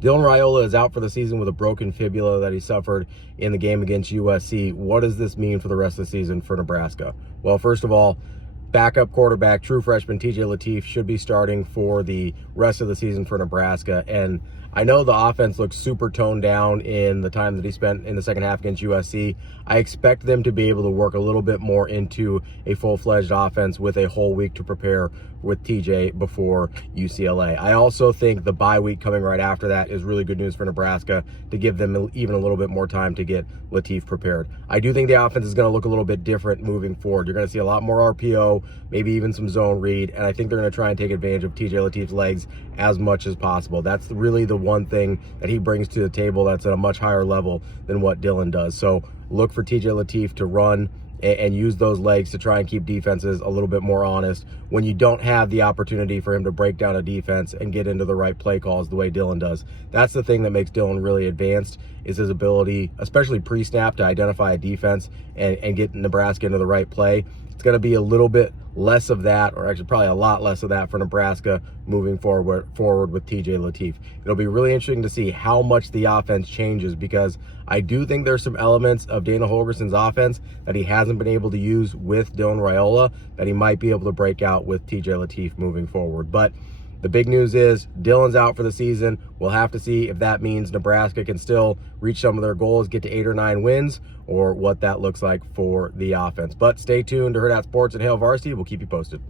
Dylan Raiola is out for the season with a broken fibula that he suffered in the game against USC. What does this mean for the rest of the season for Nebraska? Well, first of all, backup quarterback, true freshman TJ Lateef should be starting for the rest of the season for Nebraska. And I know the offense looks super toned down in the time that he spent in the second half against USC. I expect them to be able to work a little bit more into a full-fledged offense with a whole week to prepare with TJ before UCLA. I also think the bye week coming right after that is really good news for Nebraska to give them even a little bit more time to get Lateef prepared. I do think the offense is going to look a little bit different moving forward. You're going to see a lot more RPO, maybe even some zone read, and I think they're going to try and take advantage of TJ Lateef's legs as much as possible. That's really the one thing that he brings to the table that's at a much higher level than what Dylan does. So look for TJ Lateef to run and use those legs to try and keep defenses a little bit more honest when you don't have the opportunity for him to break down a defense and get into the right play calls the way Dylan does. That's the thing that makes Dylan really advanced, is his ability, especially pre-snap, to identify a defense and get Nebraska into the right play. It's going to be a little bit less of that, or actually probably a lot less of that for Nebraska moving forward with TJ Lateef. It'll be really interesting to see how much the offense changes, because I do think there's some elements of Dana Holgerson's offense that he hasn't been able to use with Dylan Raiola that he might be able to break out with TJ Lateef moving forward. But the big news is Dylan's out for the season. We'll have to see if that means Nebraska can still reach some of their goals, get to 8 or 9 wins, or what that looks like for the offense. But stay tuned to Herd Sports and Hail Varsity. We'll keep you posted.